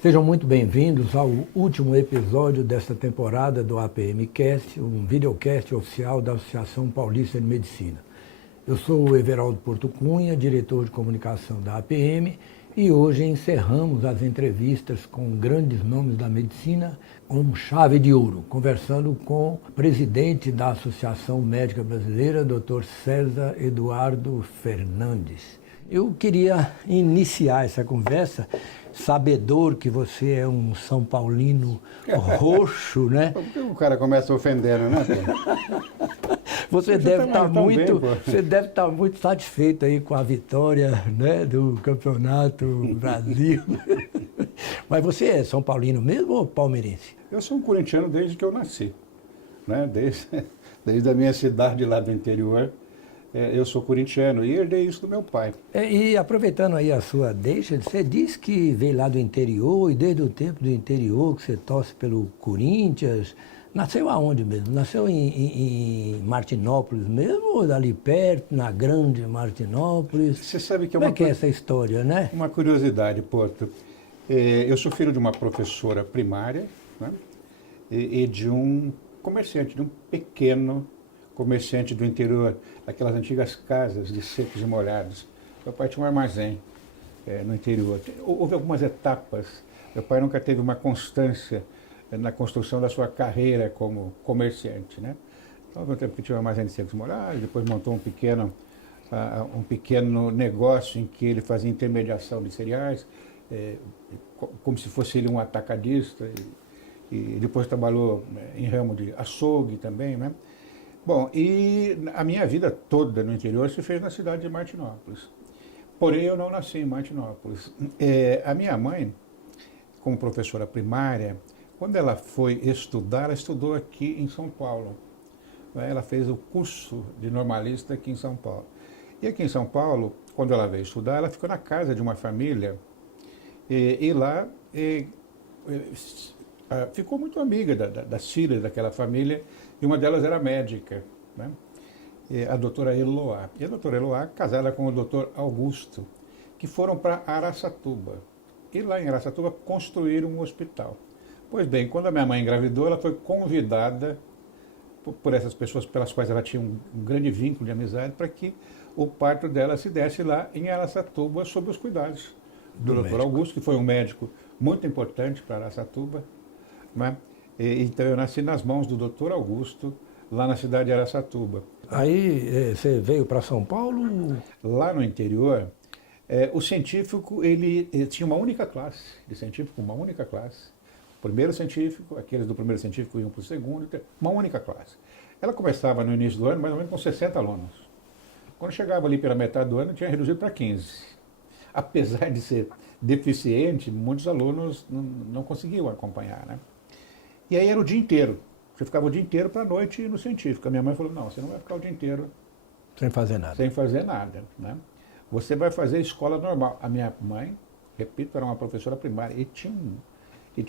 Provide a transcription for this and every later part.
Sejam muito bem-vindos ao último episódio desta temporada do APMcast, um videocast oficial da Associação Paulista de Medicina. Eu sou o Everaldo Porto Cunha, diretor de comunicação da APM, e hoje encerramos as entrevistas com grandes nomes da medicina com chave de ouro, conversando com o presidente da Associação Médica Brasileira, Dr. César Eduardo Fernandes. Eu queria iniciar essa conversa sabedor que você é um São Paulino roxo, né? Por que o cara começa ofendendo, né? Você deve estar muito satisfeito aí com a vitória, né, do Campeonato Brasil. Mas você é São Paulino mesmo ou palmeirense? Eu sou um corintiano desde que eu nasci, né? Desde a minha cidade lá do interior. Eu sou corintiano e herdei isso do meu pai. E aproveitando aí a sua deixa, você disse que veio lá do interior e desde o tempo do interior que você torce pelo Corinthians. Nasceu aonde mesmo? Nasceu em Martinópolis mesmo ou dali perto, na grande Martinópolis? Você sabe que Como é que é essa história, né? Uma curiosidade, Porto. Eu sou filho de uma professora primária, né? E de um comerciante, de um pequeno comerciante do interior, daquelas antigas casas de secos e molhados. Meu pai tinha um armazém no interior. Houve algumas etapas. Meu pai nunca teve uma constância na construção da sua carreira como comerciante, né? Então, houve um tempo que tinha um armazém de secos e molhados, depois montou um pequeno negócio em que ele fazia intermediação de cereais, como se fosse ele um atacadista, e depois trabalhou em ramo de açougue também, né? Bom, e a minha vida toda no interior se fez na cidade de Martinópolis. Porém, eu não nasci em Martinópolis. A minha mãe, como professora primária, quando ela foi estudar, ela estudou aqui em São Paulo. Ela fez o curso de normalista aqui em São Paulo. E aqui em São Paulo, quando ela veio estudar, ela ficou na casa de uma família e lá ficou muito amiga das filhas daquela família, e uma delas era médica, né? A doutora Eloá. E a doutora Eloá, casada com o doutor Augusto, que foram para Araçatuba. E lá em Araçatuba construíram um hospital. Pois bem, quando a minha mãe engravidou, ela foi convidada por essas pessoas pelas quais ela tinha um grande vínculo de amizade, para que o parto dela se desse lá em Araçatuba, sob os cuidados do doutor Augusto, que foi um médico muito importante para Araçatuba, né? Então eu nasci nas mãos do doutor Augusto, lá na cidade de Araçatuba. Aí você veio para São Paulo? Lá no interior, o científico, ele tinha uma única classe de científico, uma única classe. Primeiro científico, aqueles do primeiro científico iam para o segundo, uma única classe. Ela começava no início do ano mais ou menos com 60 alunos. Quando chegava ali pela metade do ano, tinha reduzido para 15. Apesar de ser deficiente, muitos alunos não conseguiam acompanhar, né? E aí era o dia inteiro. Você ficava o dia inteiro para a noite no científico. A minha mãe falou, não, você não vai ficar o dia inteiro sem fazer nada. Sem fazer nada, né? Você vai fazer escola normal. A minha mãe, repito, era uma professora primária e tinha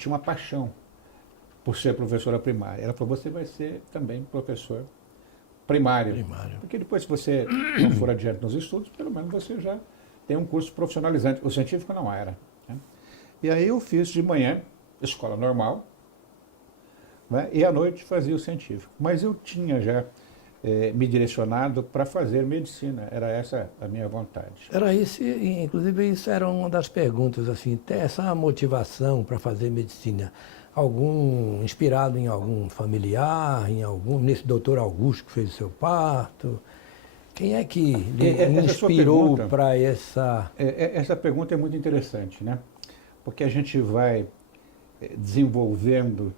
uma paixão por ser professora primária. Ela falou, você vai ser também professor primário. Porque depois, se você não for adiante nos estudos, pelo menos você já tem um curso profissionalizante. O científico não era, né? E aí eu fiz de manhã escola normal, né? E à noite fazia o científico. Mas eu tinha já me direcionado para fazer medicina, era essa a minha vontade. Era isso, inclusive isso era uma das perguntas, assim, ter essa motivação para fazer medicina, inspirado em algum familiar, nesse doutor Augusto que fez o seu parto? Quem é que lhe inspirou para essa... Essa pergunta é muito interessante, né? Porque a gente vai desenvolvendo,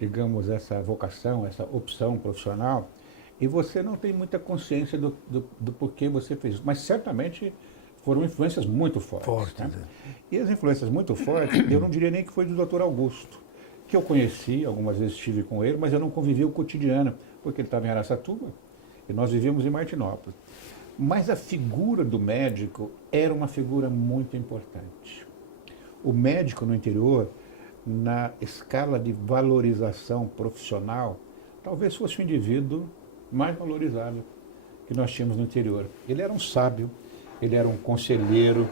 digamos, essa vocação, essa opção profissional, e você não tem muita consciência do porquê você fez isso. Mas certamente foram influências muito fortes. Né? E as influências muito fortes, eu não diria nem que foi do Dr. Augusto, que eu conheci, algumas vezes estive com ele, mas eu não convivi o cotidiano, porque ele estava em Araçatuba e nós vivíamos em Martinópolis. Mas a figura do médico era uma figura muito importante. O médico no interior, na escala de valorização profissional, talvez fosse o indivíduo mais valorizado que nós tínhamos no interior. Ele era um sábio, ele era um conselheiro,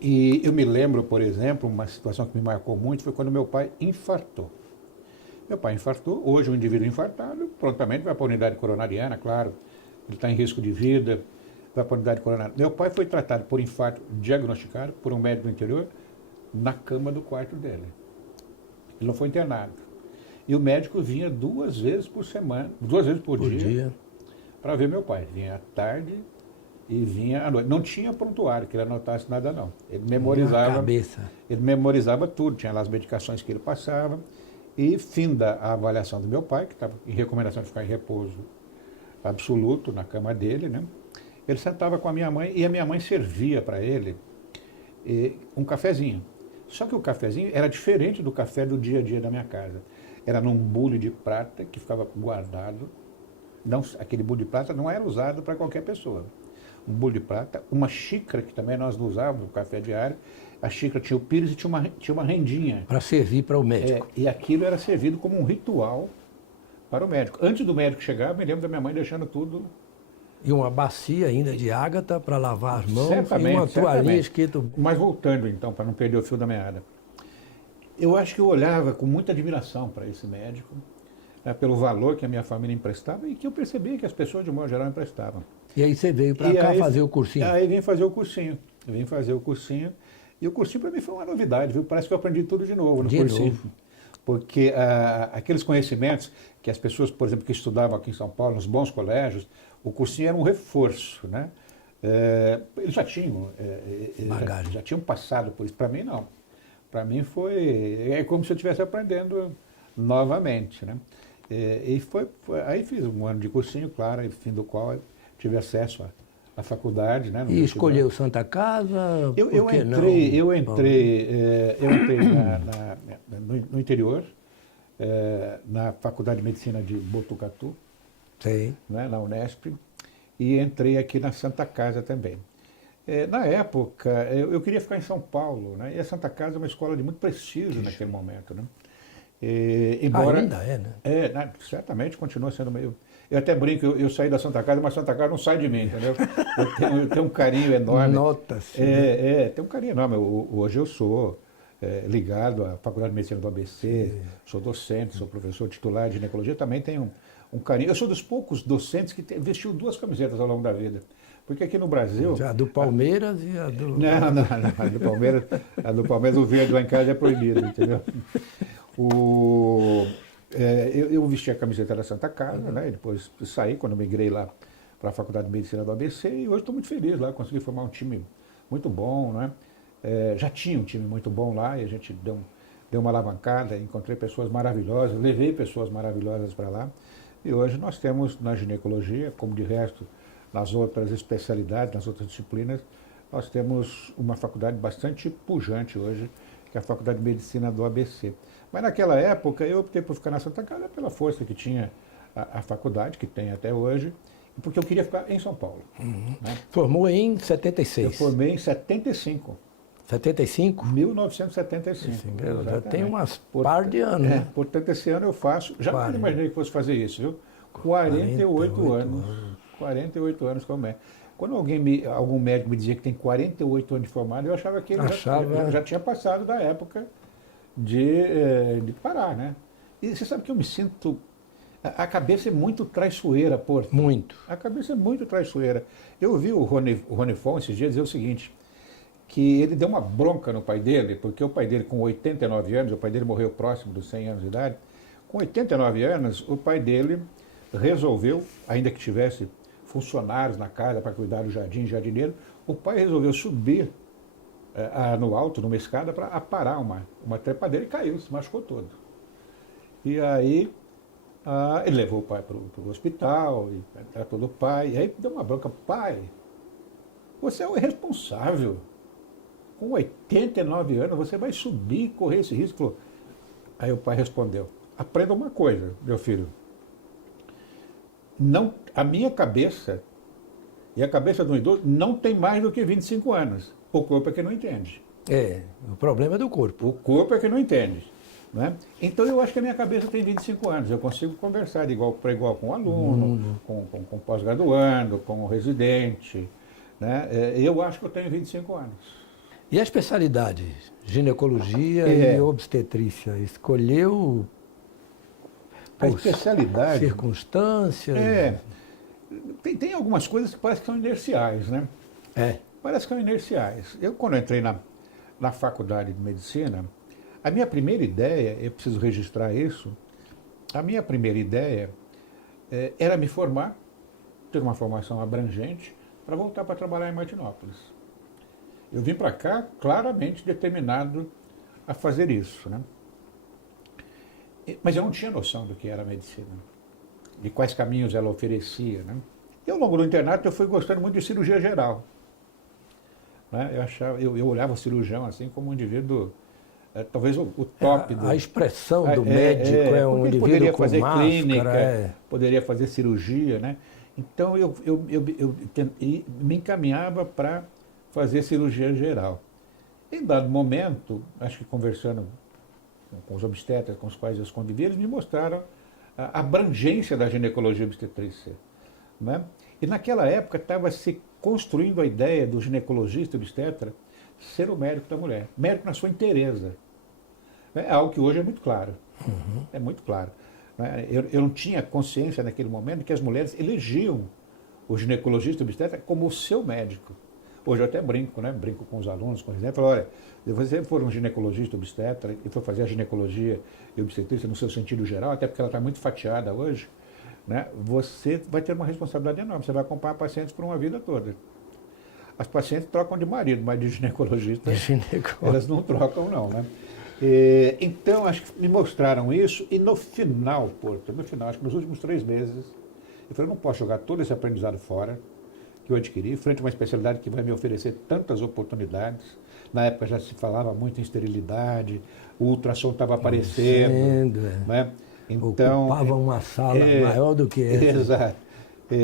E eu me lembro, por exemplo, uma situação que me marcou muito foi quando meu pai infartou. Meu pai infartou, hoje um indivíduo infartado prontamente vai para a unidade coronariana, claro, ele está em risco de vida, vai para a unidade coronariana. Meu pai foi tratado por infarto diagnosticado por um médico do interior na cama do quarto dele. Ele não foi internado. E o médico vinha 2 vezes por semana, 2 vezes por dia. Para ver meu pai. Vinha à tarde e vinha à noite. Não tinha prontuário que ele anotasse nada, não. Ele memorizava tudo, tinha lá as medicações que ele passava. E finda a avaliação do meu pai, que estava em recomendação de ficar em repouso absoluto na cama dele, né? Ele sentava com a minha mãe e a minha mãe servia para ele um cafezinho. Só que o cafezinho era diferente do café do dia a dia da minha casa. Era num bule de prata que ficava guardado. Não, aquele bule de prata não era usado para qualquer pessoa. Um bule de prata, uma xícara, que também nós não usávamos no café diário. A xícara tinha o pires e tinha uma rendinha. Para servir para o médico. E aquilo era servido como um ritual para o médico. Antes do médico chegar, eu me lembro da minha mãe deixando tudo. E uma bacia ainda de ágata para lavar as mãos, certamente, e uma toalhinha escrito... Mas voltando então, para não perder o fio da meada. Eu acho que eu olhava com muita admiração para esse médico, né, pelo valor que a minha família emprestava e que eu percebia que as pessoas, de modo geral, emprestavam. E aí você veio para cá fazer o cursinho? Aí vim fazer o cursinho. E o cursinho para mim foi uma novidade, viu? Parece que eu aprendi tudo de novo no cursinho. Porque aqueles conhecimentos que as pessoas, por exemplo, que estudavam aqui em São Paulo, nos bons colégios, o cursinho era um reforço, né? Eles já tinham passado por isso. Para mim, não. Para mim é como se eu estivesse aprendendo novamente, né? Aí fiz um ano de cursinho, claro, e fim do qual eu tive acesso à faculdade, né? E escolheu Santa Casa? Eu entrei no interior, na Faculdade de Medicina de Botucatu, né, na Unesp, e entrei aqui na Santa Casa também. Na época, eu queria ficar em São Paulo, né, e a Santa Casa é uma escola de muito prestígio naquele momento, né? Embora, ainda é, né? Certamente continua sendo meio... Eu até brinco, eu saí da Santa Casa, mas Santa Casa não sai de mim, entendeu? Eu tenho um carinho enorme. Nota-se. Tenho um carinho enorme. Hoje eu sou ligado à Faculdade de Medicina do ABC, sou docente, sou professor titular de ginecologia, também tenho um carinho. Eu sou dos poucos docentes que vestiu 2 camisetas ao longo da vida. Porque aqui no Brasil... A do Palmeiras e a do... Não, a do Palmeiras, o verde lá em casa é proibido, entendeu? Eu vesti a camiseta da Santa Casa, né? E depois saí, quando migrei lá para a Faculdade de Medicina do ABC, e hoje estou muito feliz lá, consegui formar um time muito bom, né? Já tinha um time muito bom lá, e a gente deu uma alavancada, encontrei pessoas maravilhosas, levei pessoas maravilhosas para lá, e hoje nós temos na ginecologia, como de resto nas outras especialidades, nas outras disciplinas, nós temos uma faculdade bastante pujante hoje, que é a Faculdade de Medicina do ABC. Mas naquela época eu optei por ficar na Santa Casa pela força que tinha a faculdade, que tem até hoje, e porque eu queria ficar em São Paulo. Né? Formou em 76? Eu formei em 75. 75? 1975. Já tem umas par de anos. Né? Portanto, esse ano eu faço... Jamais imaginei que fosse fazer isso, viu? 48 anos. 48 anos como é. Quando algum médico me dizia que tem 48 anos de formado, eu achava que ele já tinha passado da época de parar, né? E você sabe que eu me sinto... A cabeça é muito traiçoeira, Porto. Muito. A cabeça é muito traiçoeira. Eu ouvi o Rony Fon esses dias dizer o seguinte, que ele deu uma bronca no pai dele, porque o pai dele com 89 anos, o pai dele morreu próximo dos 100 anos de idade, com 89 anos, o pai dele resolveu, ainda que tivesse funcionários na casa para cuidar do jardineiro, o pai resolveu subir no alto, numa escada, para aparar uma trepadeira e caiu, se machucou todo. E aí ele levou o pai para o hospital, e tratou do pai, e aí deu uma bronca: pai, você é o irresponsável. Com 89 anos você vai subir e correr esse risco. Aí o pai respondeu: aprenda uma coisa, meu filho. Não, a minha cabeça e a cabeça do idoso não tem mais do que 25 anos. O corpo é que não entende. O problema é do corpo. O corpo é que não entende. Né? Então eu acho que a minha cabeça tem 25 anos. Eu consigo conversar de igual para igual com o aluno, com pós-graduando, com o residente. Né? Eu acho que eu tenho 25 anos. E a especialidade? Ginecologia e obstetrícia. Escolheu a especialidade, circunstâncias? Tem algumas coisas que parecem que são inerciais, né? Parece que são inerciais. Eu, quando entrei na faculdade de medicina, a minha primeira ideia, eu preciso registrar isso, a minha primeira ideia era me formar, ter uma formação abrangente, para voltar para trabalhar em Martinópolis. Eu vim para cá claramente determinado a fazer isso, né? Mas eu não tinha noção do que era a medicina, de quais caminhos ela oferecia, né? E ao longo do internato eu fui gostando muito de cirurgia geral, né? Eu olhava o cirurgião assim como um indivíduo, talvez o top a expressão do médico é um indivíduo poderia com fazer máscara, clínica, poderia fazer cirurgia, né? Então eu me encaminhava para fazer cirurgia geral. Em dado momento, acho que conversando com os obstetras com os quais eu convivi, eles me mostraram a abrangência da ginecologia obstetrícia, né? E naquela época estava se construindo a ideia do ginecologista obstetra ser o médico da mulher, médico na sua inteireza. É algo que hoje é muito claro. É muito claro. Eu não tinha consciência naquele momento que as mulheres elegiam o ginecologista obstetra como o seu médico. Hoje eu até brinco, né? Brinco com os alunos, por exemplo, olha, se você for um ginecologista obstetra e for fazer a ginecologia e obstetrícia no seu sentido geral, até porque ela está muito fatiada hoje, né? Você vai ter uma responsabilidade enorme, você vai acompanhar pacientes por uma vida toda. As pacientes trocam de marido, mas de ginecologista elas não trocam não, né? Então, acho que me mostraram isso e no final, acho que nos últimos 3 meses, eu falei, eu não posso jogar todo esse aprendizado fora que eu adquiri, frente a uma especialidade que vai me oferecer tantas oportunidades. Na época já se falava muito em esterilidade, o ultrassom estava aparecendo, né? Então, ocupava uma sala maior do que essa. Exato.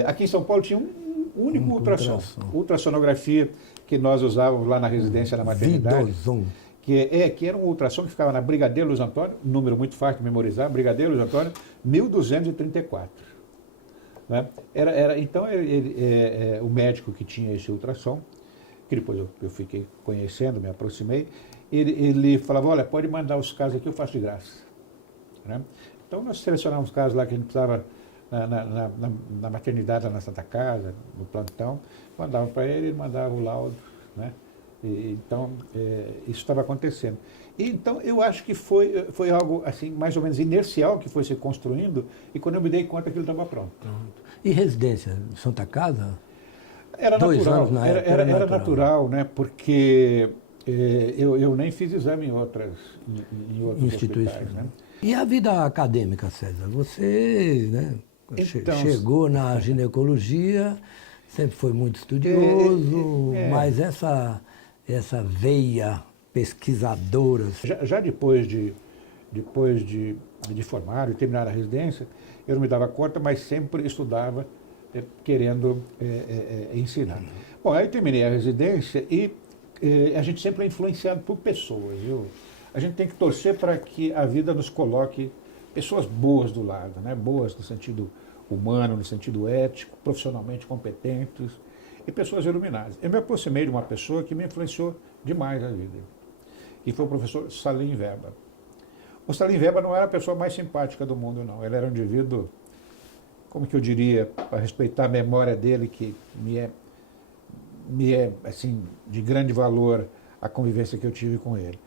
Aqui em São Paulo tinha um único ultrassom, ultrassonografia que nós usávamos lá na residência da maternidade. Vidozum. Que era um ultrassom que ficava na Brigadeiro Luiz Antônio, número muito fácil de memorizar, Brigadeiro Luiz Antônio, 1234. Né? Então, o médico que tinha esse ultrassom, que depois eu fiquei conhecendo, me aproximei, ele falava, olha, pode mandar os casos aqui, eu faço de graça. Né? Então, nós selecionávamos casos lá que a gente precisava na maternidade, lá na Santa Casa, no plantão, mandava para ele mandava o laudo, né? Então, isso estava acontecendo. Então, eu acho que foi algo assim, mais ou menos inercial que foi se construindo, e quando eu me dei conta, aquilo estava pronto. E residência? Santa Casa? Era 2 natural, anos na época, era natural, né? Porque eu nem fiz exame em outras instituições. Hospitais, né? E a vida acadêmica, César? Você, né, Então, chegou na ginecologia, sempre foi muito estudioso, mas essa veia pesquisadora... Já depois de formar e terminar a residência, eu não me dava conta, mas sempre estudava querendo ensinar. Bom, aí terminei a residência e a gente sempre é influenciado por pessoas, viu? A gente tem que torcer para que a vida nos coloque pessoas boas do lado, né? Boas no sentido humano, no sentido ético, profissionalmente competentes e pessoas iluminadas. Eu me aproximei de uma pessoa que me influenciou demais na vida, que foi o professor Salim Weber. O Salim Weber não era a pessoa mais simpática do mundo, não. Ele era um indivíduo, como que eu diria, para respeitar a memória dele, que me é assim, de grande valor a convivência que eu tive com ele.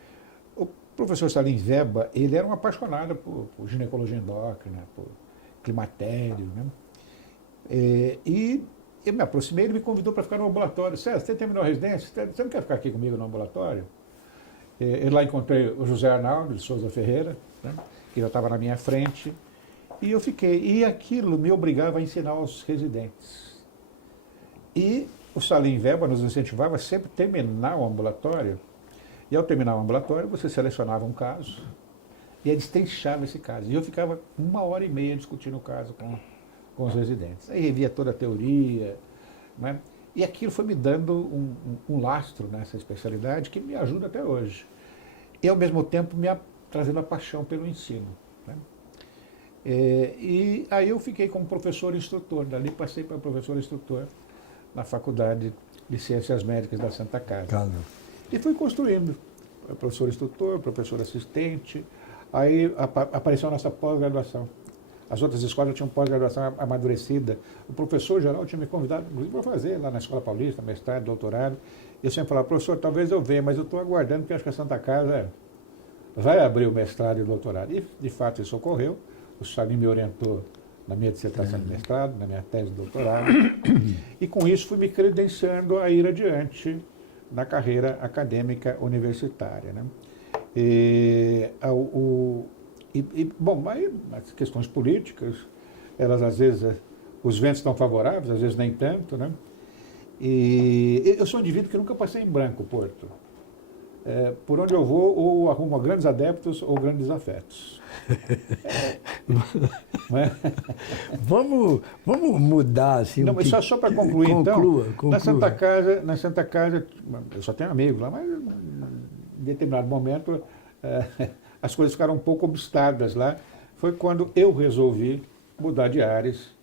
O professor Salim Weber, ele era um apaixonado por ginecologia endócrina, por climatério, né? E eu me aproximei, ele me convidou para ficar no ambulatório. César, você terminou a residência? Você não quer ficar aqui comigo no ambulatório? Eu lá encontrei o José Arnaldo de Souza Ferreira, né, que já estava na minha frente, e eu fiquei. E aquilo me obrigava a ensinar aos residentes. E o Salim Weber nos incentivava a sempre terminar o ambulatório, e ao terminar o ambulatório, você selecionava um caso, e eles destrinchavam esse caso. E eu ficava 1h30 discutindo o caso com os residentes. Aí revia toda a teoria, né? E aquilo foi me dando um lastro nessa especialidade que me ajuda até hoje. E, ao mesmo tempo, me trazendo a paixão pelo ensino, né? E aí eu fiquei como professor instrutor. Dali passei para professor instrutor na Faculdade de Ciências Médicas da Santa Casa. E fui construindo. Professor instrutor, professor assistente. Aí apareceu a nossa pós-graduação. As outras escolas tinham pós-graduação amadurecida. O professor geral tinha me convidado, inclusive, para fazer lá na Escola Paulista, mestrado, doutorado. E eu sempre falava, professor, talvez eu venha, mas eu estou aguardando, porque acho que a Santa Casa vai abrir o mestrado e o doutorado. E, de fato, isso ocorreu. O Salim me orientou na minha dissertação de mestrado, na minha tese de doutorado. E, com isso, fui me credenciando a ir adiante na carreira acadêmica universitária, né? Bom, aí as questões políticas, elas às vezes, os ventos estão favoráveis, às vezes nem tanto, né? E eu sou um indivíduo que nunca passei em branco, Porto. Por onde eu vou, ou arrumo grandes adeptos ou grandes desafetos. Vamos mudar assim. Não, mas só para concluir, conclua. Na Santa Casa, eu só tenho amigos lá, mas em determinado momento as coisas ficaram um pouco obstadas lá. Foi quando eu resolvi mudar de ares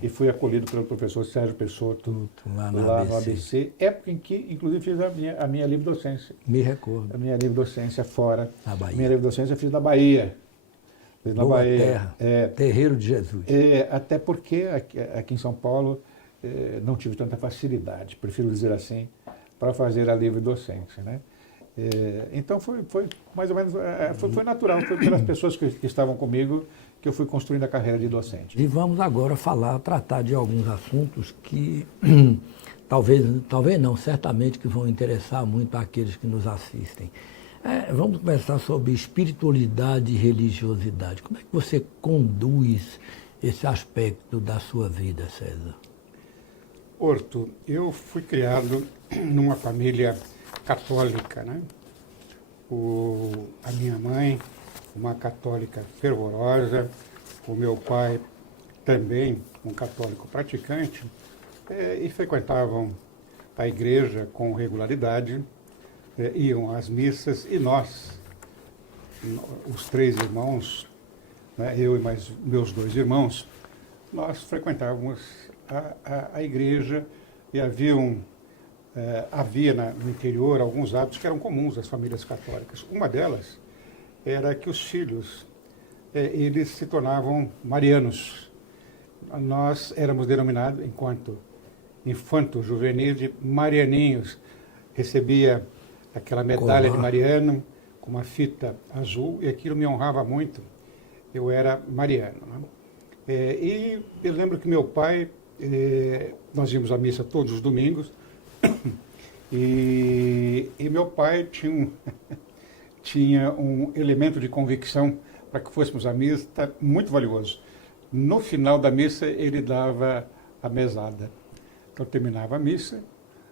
e fui acolhido pelo professor Sérgio Peixoto lá no ABC, época em que, inclusive, fiz a minha livre-docência. Me recordo. A minha livre-docência fora. Na Bahia. Minha livre-docência eu fiz na Bahia. Fiz na Boa Bahia. Terra, Terreiro de Jesus. Até porque aqui em São Paulo não tive tanta facilidade, prefiro dizer assim, para fazer a livre-docência, né? Então foi mais ou menos, foi natural, foi pelas pessoas que estavam comigo que eu fui construindo a carreira de docente. E vamos agora tratar de alguns assuntos que talvez não, certamente que vão interessar muito àqueles que nos assistem. Vamos conversar sobre espiritualidade e religiosidade. Como é que você conduz esse aspecto da sua vida, César? Horto, eu fui criado numa família católica, né? A minha mãe, uma católica fervorosa, o meu pai também um católico praticante, e frequentavam a igreja com regularidade, iam às missas, e nós, os 3 irmãos, né, eu e mais meus 2 irmãos, nós frequentávamos a igreja e havia no interior alguns hábitos que eram comuns às famílias católicas. Uma delas era que os filhos, eles se tornavam marianos. Nós éramos denominados, enquanto infantos juvenis, de marianinhos. Recebia aquela medalha de mariano com uma fita azul, e aquilo me honrava muito. Eu era mariano, né? E eu lembro que meu pai, nós íamos à missa todos os domingos, e meu pai tinha um elemento de convicção para que fôssemos à missa muito valioso. No final da missa, ele dava a mesada. Então, terminava a missa,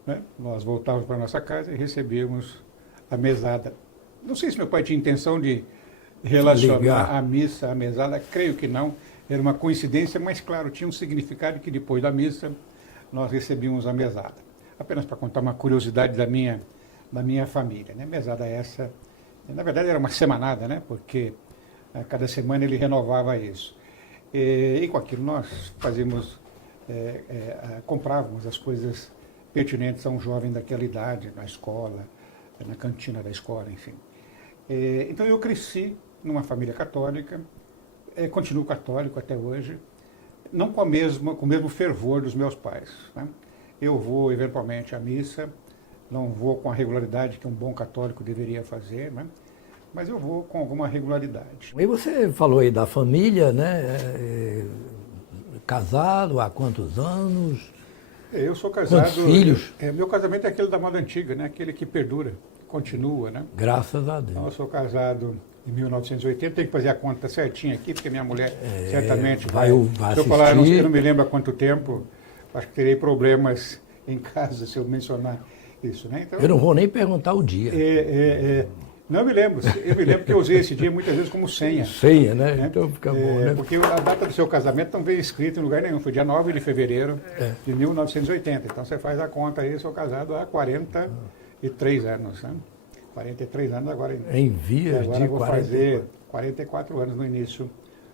né, nós voltávamos para a nossa casa e recebíamos a mesada. Não sei se meu pai tinha intenção de relacionar a missa à mesada, creio que não. Era uma coincidência, mas, claro, tinha um significado que depois da missa nós recebíamos a mesada. Apenas para contar uma curiosidade da minha família, né? Mesada essa, na verdade era uma semanada, né? Porque a cada semana ele renovava isso. E com aquilo nós fazíamos, comprávamos as coisas pertinentes a um jovem daquela idade, na escola, na cantina da escola, enfim. Então eu cresci numa família católica, continuo católico até hoje, não com o mesmo fervor dos meus pais, né? Eu vou eventualmente à missa, não vou com a regularidade que um bom católico deveria fazer, né? Mas eu vou com alguma regularidade. E você falou aí da família, né? Casado há quantos anos? Eu sou casado. Quantos filhos? Meu casamento é aquele da moda antiga, né? Aquele que perdura, continua, né? Graças a Deus. Então, eu sou casado em 1980, tenho que fazer a conta certinha aqui, porque minha mulher certamente vai se eu falar, eu não me lembro há quanto tempo, acho que terei problemas em casa se eu mencionar isso, né? Então, eu não vou nem perguntar o dia. Não, eu me lembro que eu usei esse dia muitas vezes como senha. Senha, né? Então fica bom, né? Porque a data do seu casamento não veio escrita em lugar nenhum, foi dia 9 de fevereiro de 1980. Então você faz a conta aí, sou casado há 43 anos, né? 43 anos agora. Em vias agora de vou 44. fazer 44 anos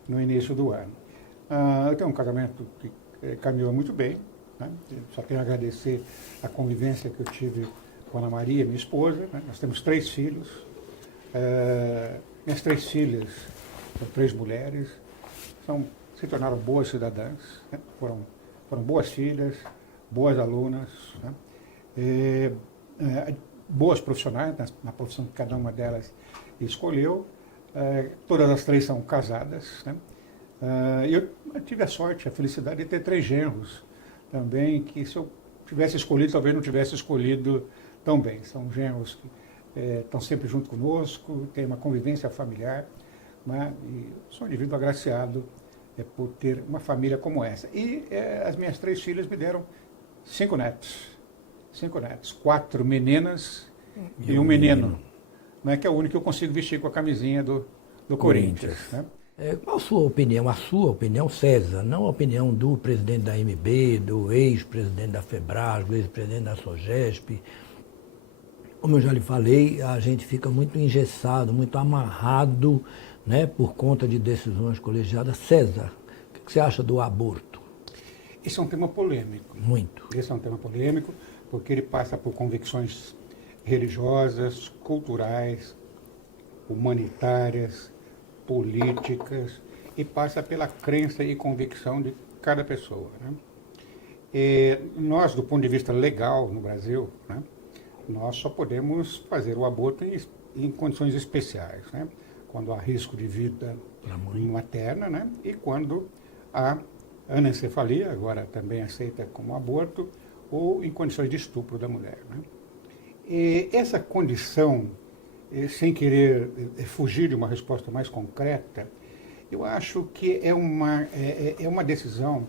no início do ano. Eu tenho um casamento que caminhou muito bem, né? Só tenho a agradecer a convivência que eu tive com a Ana Maria, minha esposa, né? Nós temos 3 filhos. Minhas 3 filhas são 3 mulheres, se tornaram boas cidadãs, né? Foram boas filhas, boas alunas, né? Boas profissionais na profissão que cada uma delas escolheu. Todas as 3 são casadas, né? Eu tive a sorte, a felicidade de ter 3 genros também, que se eu tivesse escolhido, talvez não tivesse escolhido tão bem. São genros que estão sempre junto conosco, têm uma convivência familiar, né? E sou um indivíduo agraciado por ter uma família como essa. E as minhas 3 filhas me deram 5 netos. 5 netos. 4 meninas e um menino. Né, que é o único que eu consigo vestir com a camisinha do Corinthians. Né? Qual a sua opinião, César, não a opinião do presidente da AMB, do ex-presidente da FEBRASGO, do ex-presidente da SOGESP? Como eu já lhe falei, a gente fica muito engessado, muito amarrado, né, por conta de decisões colegiadas. César, o que você acha do aborto? Esse é um tema polêmico. Muito. Esse é um tema polêmico porque ele passa por convicções religiosas, culturais, humanitárias, políticas, e passa pela crença e convicção de cada pessoa. Né? Nós, do ponto de vista legal no Brasil, né, nós só podemos fazer o aborto em condições especiais, né? Quando há risco de vida materna, né? E quando há anencefalia, agora também aceita como aborto, ou em condições de estupro da mulher. Né? E essa condição, sem querer fugir de uma resposta mais concreta, eu acho que é uma decisão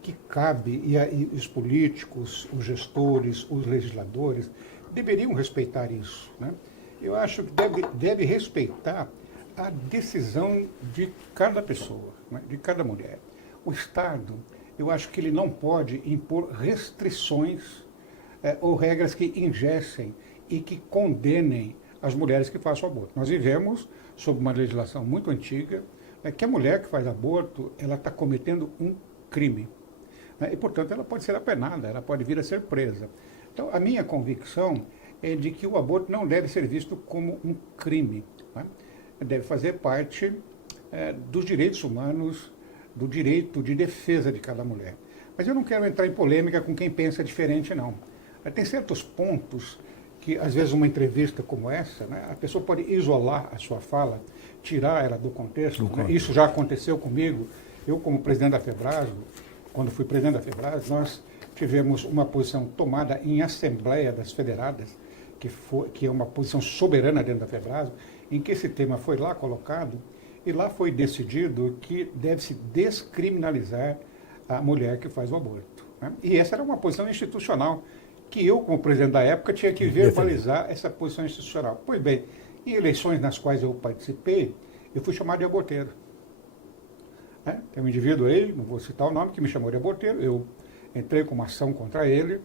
que cabe, e os políticos, os gestores, os legisladores deveriam respeitar isso. Né? Eu acho que deve respeitar a decisão de cada pessoa, né? De cada mulher. O Estado, eu acho que ele não pode impor restrições ou regras que engessem e que condenem as mulheres que façam aborto. Nós vivemos sob uma legislação muito antiga, que a mulher que faz aborto, ela está cometendo um crime. Né? E, portanto, ela pode ser apenada, ela pode vir a ser presa. Então, a minha convicção é de que o aborto não deve ser visto como um crime. Né? Deve fazer parte dos direitos humanos, do direito de defesa de cada mulher. Mas eu não quero entrar em polêmica com quem pensa diferente, não. Tem certos pontos que, às vezes, uma entrevista como essa, né, a pessoa pode isolar a sua fala, tirar ela do contexto. Né? Isso já aconteceu comigo. Eu, como presidente da FEBRASGO, quando fui presidente da FEBRASGO, nós tivemos uma posição tomada em Assembleia das Federadas, que é uma posição soberana dentro da FEBRASGO, em que esse tema foi lá colocado, e lá foi decidido que deve-se descriminalizar a mulher que faz o aborto. Né? E essa era uma posição institucional, que eu, como presidente da época, tinha que verbalizar essa posição institucional. Pois bem, em eleições nas quais eu participei, eu fui chamado de aborteiro. Né? Tem um indivíduo aí, não vou citar o nome, que me chamou de aborteiro. Eu entrei com uma ação contra ele,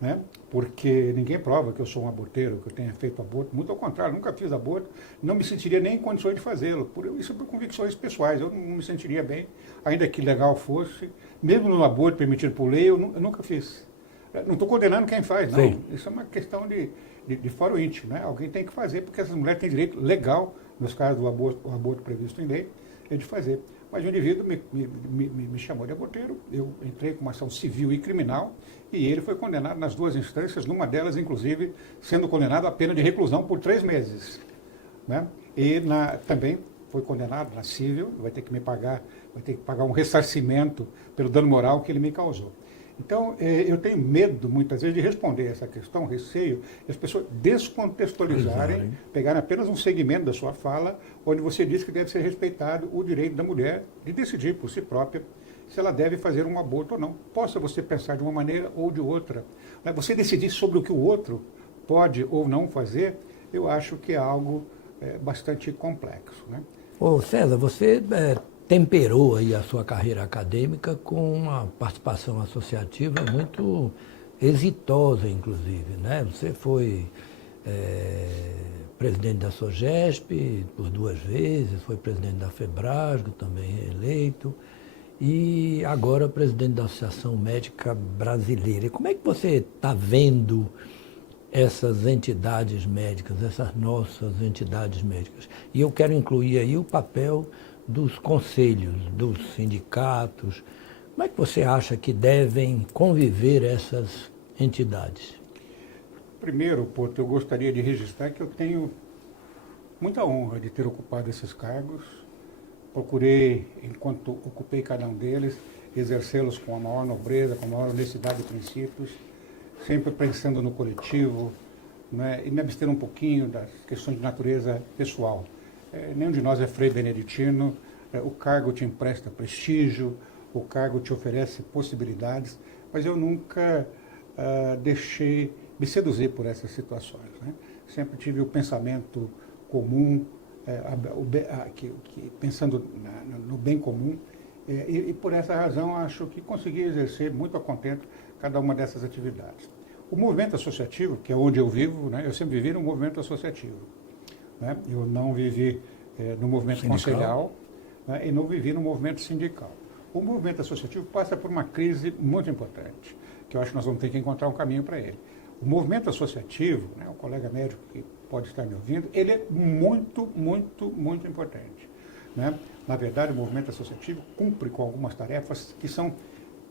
né? Porque ninguém prova que eu sou um aborteiro, que eu tenha feito aborto. Muito ao contrário, nunca fiz aborto, não me sentiria nem em condições de fazê-lo. Isso por convicções pessoais, eu não me sentiria bem, ainda que legal fosse. Mesmo no aborto permitido por lei, eu nunca fiz. Não estou condenando quem faz, não. Sim. Isso é uma questão de foro íntimo, né? Alguém tem que fazer, porque essas mulheres têm direito legal, nos casos do aborto previsto em lei, de fazer. Mas o indivíduo me chamou de aborteiro, eu entrei com uma ação civil e criminal, e ele foi condenado nas 2 instâncias, numa delas, inclusive, sendo condenado a pena de reclusão por 3 meses. Né? E também foi condenado na civil, vai ter que pagar um ressarcimento pelo dano moral que ele me causou. Então, eu tenho medo, muitas vezes, de responder essa questão, receio, as pessoas descontextualizarem, pegarem apenas um segmento da sua fala, onde você diz que deve ser respeitado o direito da mulher de decidir por si própria se ela deve fazer um aborto ou não. Possa você pensar de uma maneira ou de outra. Mas você decidir sobre o que o outro pode ou não fazer, eu acho que é algo bastante complexo. Né? Ô César, você temperou aí a sua carreira acadêmica com uma participação associativa muito exitosa, inclusive, né? Você foi presidente da SOGESP por 2 vezes, foi presidente da FEBRASGO, também reeleito, e agora presidente da Associação Médica Brasileira. E como é que você está vendo essas entidades médicas, essas nossas entidades médicas. E eu quero incluir aí o papel dos conselhos, dos sindicatos. Como é que você acha que devem conviver essas entidades? Primeiro, Porto, eu gostaria de registrar que eu tenho muita honra de ter ocupado esses cargos. Procurei, enquanto ocupei cada um deles, exercê-los com a maior nobreza, com a maior honestidade de princípios, sempre pensando no coletivo, né, e me abster um pouquinho das questões de natureza pessoal. Nenhum de nós é Frei Beneditino, o cargo te empresta prestígio, o cargo te oferece possibilidades, mas eu nunca deixei me seduzir por essas situações, né? Sempre tive o pensamento comum, pensando no bem comum, e por essa razão acho que consegui exercer muito a contento cada uma dessas atividades. O movimento associativo, que é onde eu vivo, né, eu sempre vivi no movimento associativo, né? Eu não vivi no movimento conselhal, né, e não vivi no movimento sindical. O movimento associativo passa por uma crise muito importante, que eu acho que nós vamos ter que encontrar um caminho para ele. O movimento associativo, né, o colega médico que pode estar me ouvindo, ele é muito, muito, muito importante, né? Na verdade, o movimento associativo cumpre com algumas tarefas que são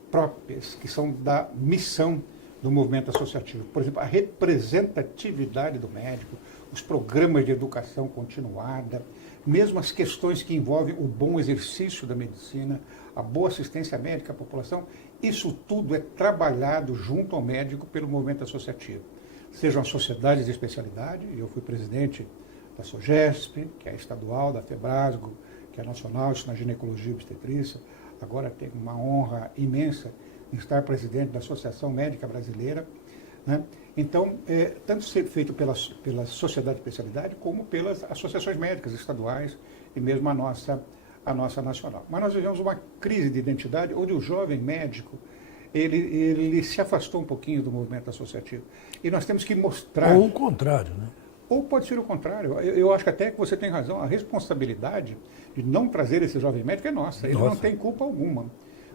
próprias, que são da missão do movimento associativo. Por exemplo, a representatividade do médico, os programas de educação continuada, mesmo as questões que envolvem o bom exercício da medicina, a boa assistência médica à população, isso tudo é trabalhado junto ao médico pelo movimento associativo. Sejam as sociedades de especialidade, eu fui presidente da SOGESP, que é estadual, da FEBRASGO, que é nacional, isso na ginecologia e obstetrícia. Agora tenho uma honra imensa em estar presidente da Associação Médica Brasileira, né? Então, tanto ser feito pela sociedade de especialidade, como pelas associações médicas estaduais e mesmo a nossa nacional. Mas nós vivemos uma crise de identidade onde o jovem médico, ele se afastou um pouquinho do movimento associativo. E nós temos que mostrar... Ou o contrário, né? Ou pode ser o contrário. Eu acho que até que você tem razão. A responsabilidade de não trazer esse jovem médico é nossa. Ele não tem culpa alguma,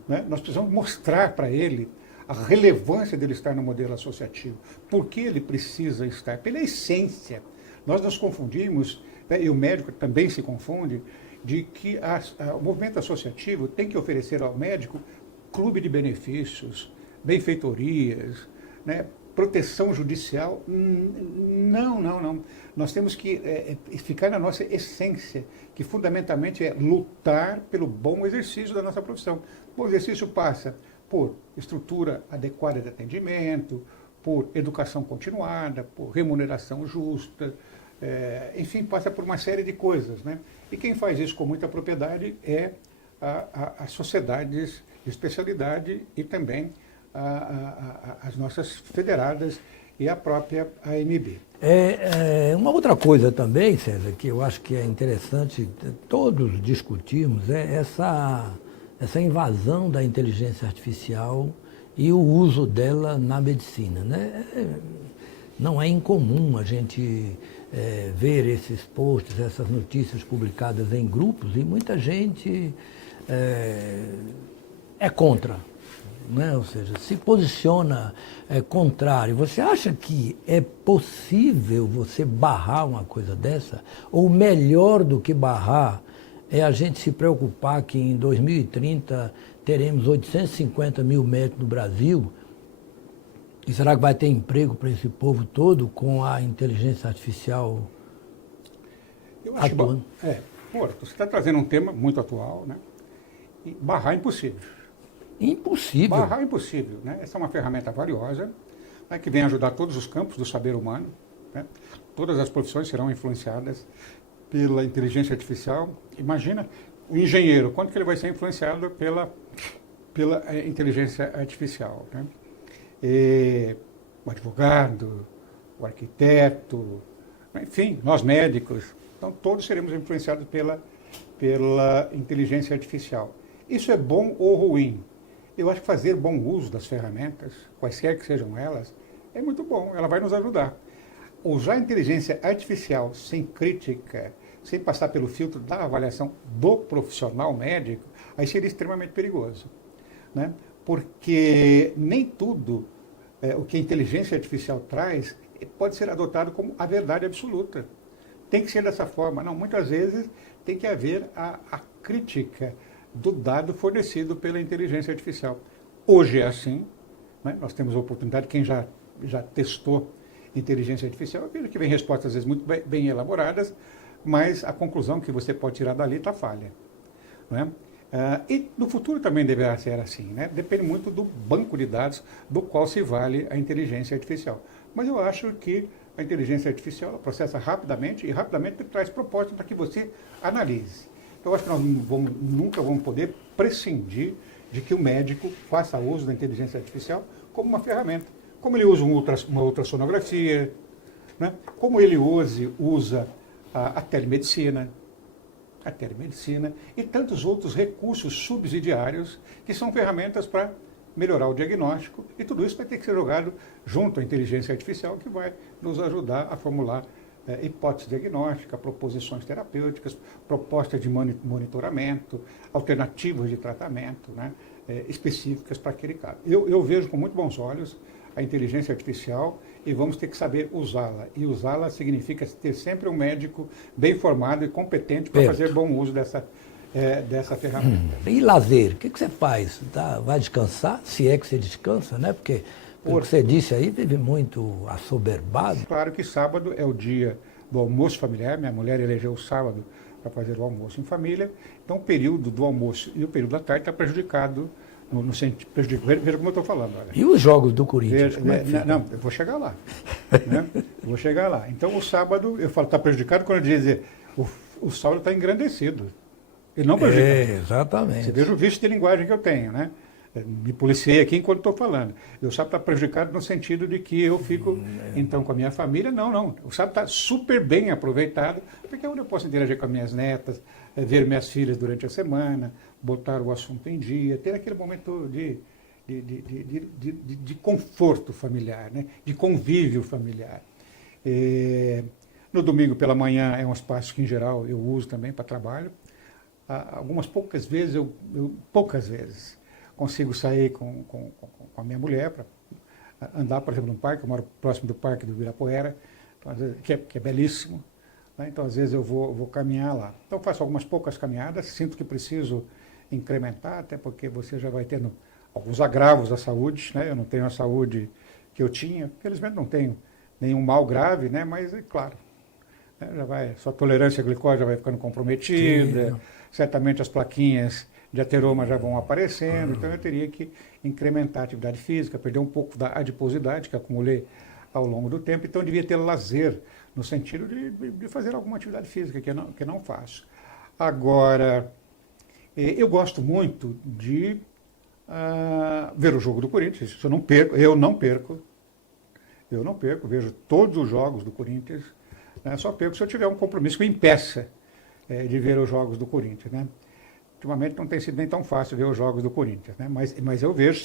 né? Nós precisamos mostrar para ele a relevância dele estar no modelo associativo. Por que ele precisa estar? Pela essência. Nós nos confundimos, né, e o médico também se confunde, de que o movimento associativo tem que oferecer ao médico clube de benefícios, benfeitorias, né, proteção judicial. Não, não, não. Nós temos que ficar na nossa essência, que fundamentalmente é lutar pelo bom exercício da nossa profissão. O bom exercício passa por estrutura adequada de atendimento, por educação continuada, por remuneração justa, enfim, passa por uma série de coisas, né? E quem faz isso com muita propriedade é as sociedades de especialidade e também as nossas federadas e a própria AMB. Uma outra coisa também, César, que eu acho que é interessante todos discutirmos, é essa invasão da inteligência artificial e o uso dela na medicina, né? Não é incomum a gente ver esses posts, essas notícias publicadas em grupos, e muita gente é contra, né? Ou seja, se posiciona contrário. Você acha que é possível você barrar uma coisa dessa? Ou melhor do que barrar é a gente se preocupar que em 2030 teremos 850 mil médicos no Brasil? E será que vai ter emprego para esse povo todo com a inteligência artificial atuando? Você está trazendo um tema muito atual, né? E barrar é impossível. Impossível. Barrar é impossível, né? Essa é uma ferramenta valiosa, né, que vem ajudar todos os campos do saber humano, né? Todas as profissões serão influenciadas pela inteligência artificial. Imagina o engenheiro, quanto que ele vai ser influenciado pela inteligência artificial, né? O advogado, o arquiteto, enfim, nós médicos, então todos seremos influenciados pela inteligência artificial. Isso é bom ou ruim? Eu acho que fazer bom uso das ferramentas, quaisquer que sejam elas, é muito bom, ela vai nos ajudar. Usar a inteligência artificial sem crítica, sem passar pelo filtro da avaliação do profissional médico, aí seria extremamente perigoso, né? Porque nem tudo o que a inteligência artificial traz pode ser adotado como a verdade absoluta. Tem que ser dessa forma. Não, muitas vezes tem que haver a crítica do dado fornecido pela inteligência artificial. Hoje é assim, né? Nós temos a oportunidade, quem já testou inteligência artificial, veja que vem respostas às vezes muito bem elaboradas, mas a conclusão que você pode tirar dali está falha. Né? E no futuro também deverá ser assim, né? Depende muito do banco de dados do qual se vale a inteligência artificial. Mas eu acho que a inteligência artificial ela processa rapidamente e rapidamente traz propostas para que você analise. Então, eu acho que nós nunca vamos poder prescindir de que o médico faça uso da inteligência artificial como uma ferramenta. Como ele usa uma ultrassonografia, né? Como ele usa a telemedicina e tantos outros recursos subsidiários que são ferramentas para melhorar o diagnóstico, e tudo isso vai ter que ser jogado junto à inteligência artificial, que vai nos ajudar a formular hipóteses diagnósticas, proposições terapêuticas, propostas de monitoramento, alternativas de tratamento, né, específicas para aquele caso. Eu vejo com muito bons olhos a inteligência artificial e vamos ter que saber usá-la. E usá-la significa ter sempre um médico bem formado e competente para fazer bom uso dessa ferramenta. E lazer, o que você faz? Vai descansar? Se é que você descansa, né? Porque, pelo que você disse aí, vive muito assoberbado. Claro que sábado é o dia do almoço familiar, minha mulher elegeu o sábado para fazer o almoço em família, então o período do almoço e o período da tarde está prejudicado, no sentido, veja como eu estou falando. Olha. E os jogos do Corinthians? Não, eu vou chegar lá. Né? Vou chegar lá. Então o sábado, eu falo, está prejudicado quando eu dizer, o sábado está engrandecido. Ele não prejudica. Exatamente. Você veja o vício de linguagem que eu tenho, né? Me policiei aqui enquanto estou falando. O sábado está prejudicado no sentido de que eu fico, então, com a minha família. Não. O sábado está super bem aproveitado, porque é onde eu posso interagir com as minhas netas, ver minhas filhas durante a semana, botar o assunto em dia, ter aquele momento de conforto familiar, né? De convívio familiar. No domingo pela manhã é um espaço que, em geral, eu uso também para trabalho. Algumas poucas vezes, poucas vezes, consigo sair com a minha mulher para andar, por exemplo, no parque. Eu moro próximo do Parque do Ibirapuera, então, às vezes, que é belíssimo, né? Então, às vezes, eu vou caminhar lá. Então, faço algumas poucas caminhadas, sinto que preciso incrementar, até porque você já vai tendo alguns agravos à saúde, né? Eu não tenho a saúde que eu tinha, felizmente não tenho nenhum mal grave, né? Mas, é claro, né? Sua tolerância à glicose já vai ficando comprometida. Sim. Certamente as plaquinhas de ateroma já vão aparecendo, então eu teria que incrementar a atividade física, perder um pouco da adiposidade que acumulei ao longo do tempo, então eu devia ter lazer no sentido de fazer alguma atividade física, que não faço. Agora, eu gosto muito de ver o jogo do Corinthians, isso eu não perco, vejo todos os jogos do Corinthians, né, só perco se eu tiver um compromisso que me impeça de ver os jogos do Corinthians, né? Ultimamente não tem sido nem tão fácil ver os jogos do Corinthians, né? Mas eu vejo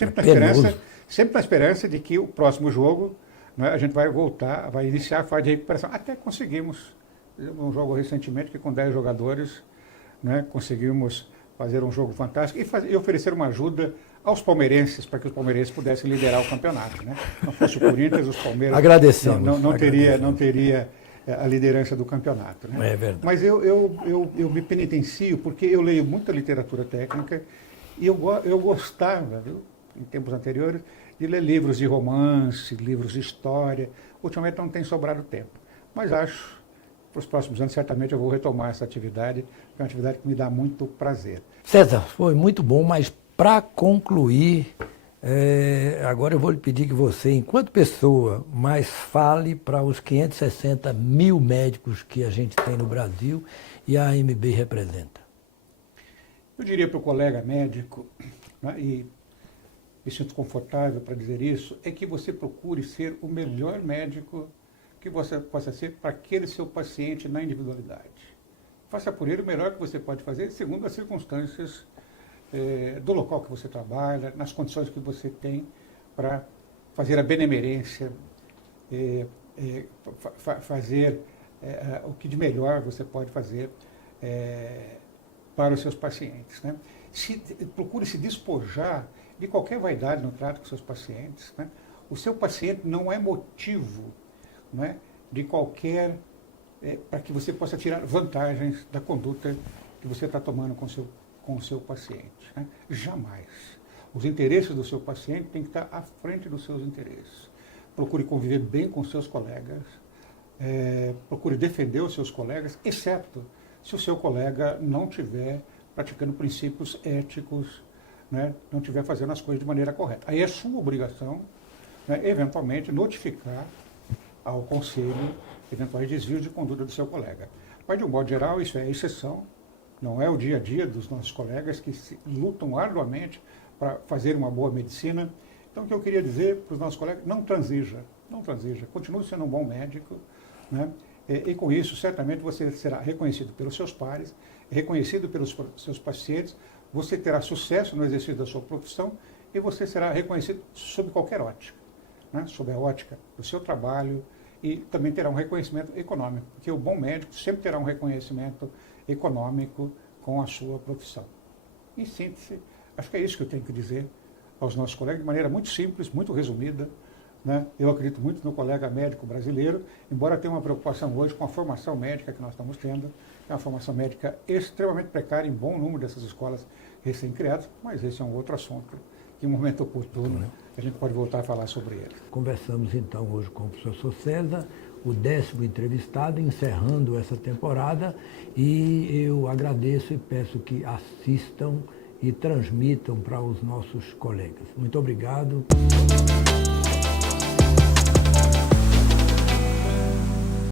sempre na esperança de que o próximo jogo, né, a gente vai voltar, vai iniciar a fase de recuperação. Até conseguimos um jogo recentemente que com 10 jogadores, né, conseguimos fazer um jogo fantástico e oferecer uma ajuda aos palmeirenses, para que os palmeirenses pudessem liderar o campeonato, né? Não fosse o Corinthians, os Palmeiras não teria a liderança do campeonato, né? É verdade. Mas eu me penitencio porque eu leio muita literatura técnica e eu gostava, viu, em tempos anteriores, de ler livros de romance, livros de história. Ultimamente não tem sobrado tempo. Mas acho que para os próximos anos certamente eu vou retomar essa atividade, que é uma atividade que me dá muito prazer. César, foi muito bom, mas para concluir, agora eu vou lhe pedir que você, enquanto pessoa, mais fale para os 560 mil médicos que a gente tem no Brasil e a AMB representa. Eu diria para o colega médico, né, e me sinto confortável para dizer isso, é que você procure ser o melhor médico que você possa ser para aquele seu paciente na individualidade. Faça por ele o melhor que você pode fazer, segundo as circunstâncias do local que você trabalha, nas condições que você tem para fazer a benemerência, fazer o que de melhor você pode fazer para os seus pacientes, né? Procure se despojar de qualquer vaidade no trato com seus pacientes, né? O seu paciente não é motivo não é, de qualquer, para que você possa tirar vantagens da conduta que você está tomando com o seu paciente. Né? Jamais. Os interesses do seu paciente têm que estar à frente dos seus interesses. Procure conviver bem com seus colegas, procure defender os seus colegas, exceto se o seu colega não estiver praticando princípios éticos, né, não estiver fazendo as coisas de maneira correta. Aí é sua obrigação, né, eventualmente, notificar ao conselho eventuais desvios de conduta do seu colega. Mas, de um modo geral, isso é exceção, não é o dia a dia dos nossos colegas que lutam arduamente para fazer uma boa medicina. Então, o que eu queria dizer para os nossos colegas, não transija, continue sendo um bom médico, né? E com isso, certamente, você será reconhecido pelos seus pares, reconhecido pelos seus pacientes, você terá sucesso no exercício da sua profissão e você será reconhecido sob qualquer ótica, né? Sob a ótica do seu trabalho, e também terá um reconhecimento econômico, porque o bom médico sempre terá um reconhecimento econômico com a sua profissão. Em síntese, acho que é isso que eu tenho que dizer aos nossos colegas, de maneira muito simples, muito resumida, né? Eu acredito muito no colega médico brasileiro, embora tenha uma preocupação hoje com a formação médica que nós estamos tendo, é uma formação médica extremamente precária em bom número dessas escolas recém-criadas, mas esse é um outro assunto, que em um momento oportuno a gente pode voltar a falar sobre ele. Conversamos então hoje com o professor César, o 10º entrevistado, encerrando essa temporada, e eu agradeço e peço que assistam e transmitam para os nossos colegas. Muito obrigado.